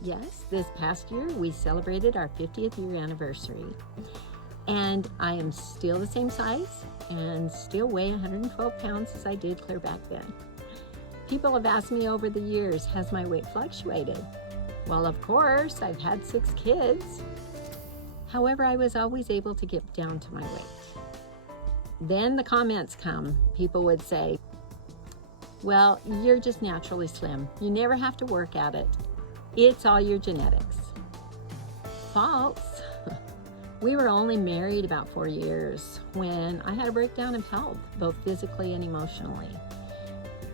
Yes, this past year we celebrated our 50th year anniversary. And I am still the same size and still weigh 112 pounds as I did clear back then. People have asked me over the years, has my weight fluctuated? Well, of course, I've had 6 kids. However, I was always able to get down to my weight. Then the comments come. People would say, well, you're just naturally slim. You never have to work at it. It's all your genetics. False. We were only married about 4 years when I had a breakdown of health, both physically and emotionally.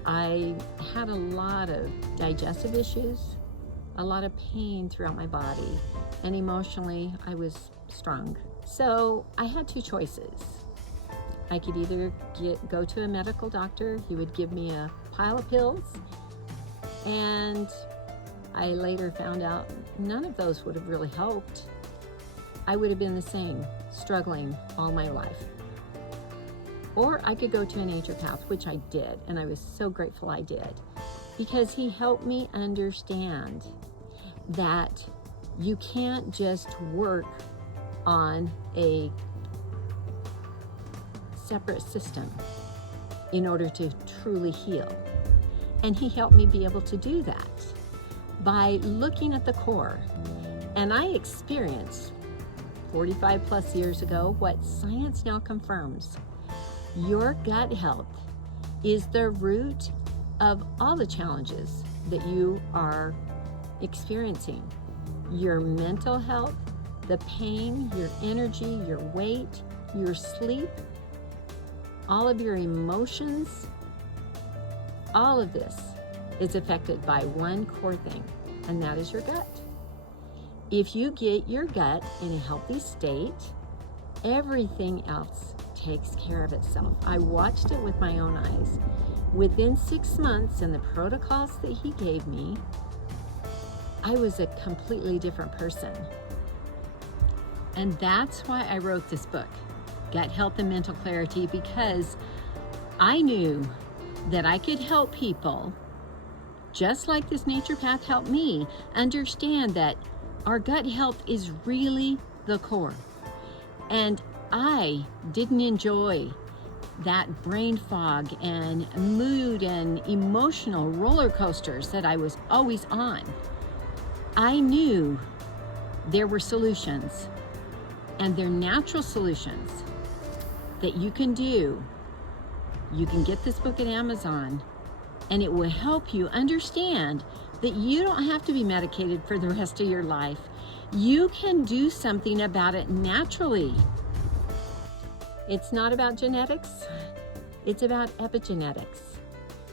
I had a lot of digestive issues, a lot of pain throughout my body, and emotionally I was strung. So I had 2 choices. I could either go to a medical doctor. He would give me a pile of pills, and I later found out none of those would have really helped. I would have been the same, struggling all my life. Or I could go to a naturopath, which I did, and I was so grateful I did, because he helped me understand that you can't just work on a separate system in order to truly heal. And he helped me be able to do that by looking at the core. And I experienced 45 plus years ago what science now confirms. Your gut health is the root of all the challenges that you are experiencing. Your mental health, the pain, your energy, your weight, your sleep, all of your emotions, all of this is affected by one core thing, and that is your gut. If you get your gut in a healthy state, everything else takes care of itself. I watched it with my own eyes. Within 6 months and the protocols that he gave me, I was a completely different person. And that's why I wrote this book, Gut Health and Mental Clarity, because I knew that I could help people, just like this naturopath helped me, understand that our gut health is really the core. And I didn't enjoy that brain fog and mood and emotional roller coasters that I was always on. I knew there were solutions, and they're natural solutions that you can do. You can get this book at Amazon, and it will help you understand that you don't have to be medicated for the rest of your life. You can do something about it naturally. It's not about genetics, it's about epigenetics,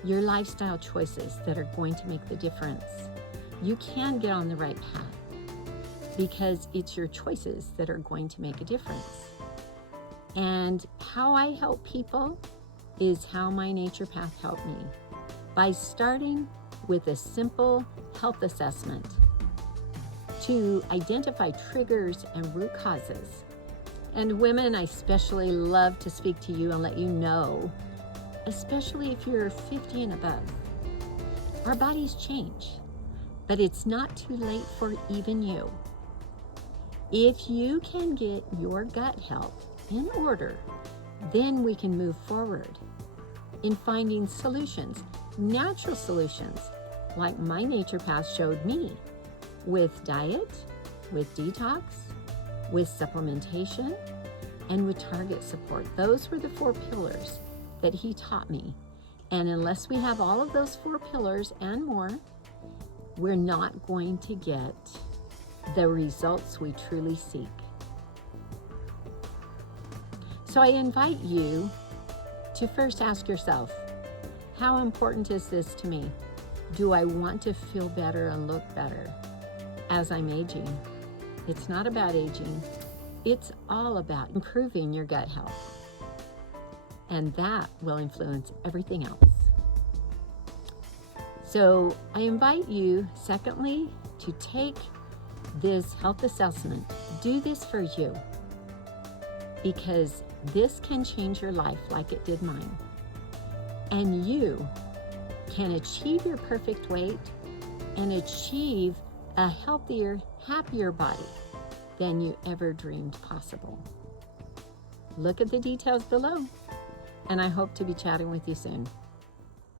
your lifestyle choices that are going to make the difference. You can get on the right path because it's your choices that are going to make a difference. And how I help people is how my naturopath helped me, by starting with a simple health assessment to identify triggers and root causes. And women, I especially love to speak to you and let you know, especially if you're 50 and above, our bodies change, but it's not too late for even you. If you can get your gut health in order, then we can move forward in finding solutions, natural solutions, like my naturopath showed me, with diet, with detox, with supplementation, and with target support. Those were the 4 pillars that he taught me. And unless we have all of those 4 pillars and more, we're not going to get the results we truly seek. So I invite you to first ask yourself, how important is this to me? Do I want to feel better and look better as I'm aging? It's not about aging. It's all about improving your gut health. And that will influence everything else. So I invite you, secondly, to take this health assessment. Do this for you, because this can change your life like it did mine. And you can achieve your perfect weight and achieve a healthier, happier body than you ever dreamed possible. Look at the details below, and I hope to be chatting with you soon.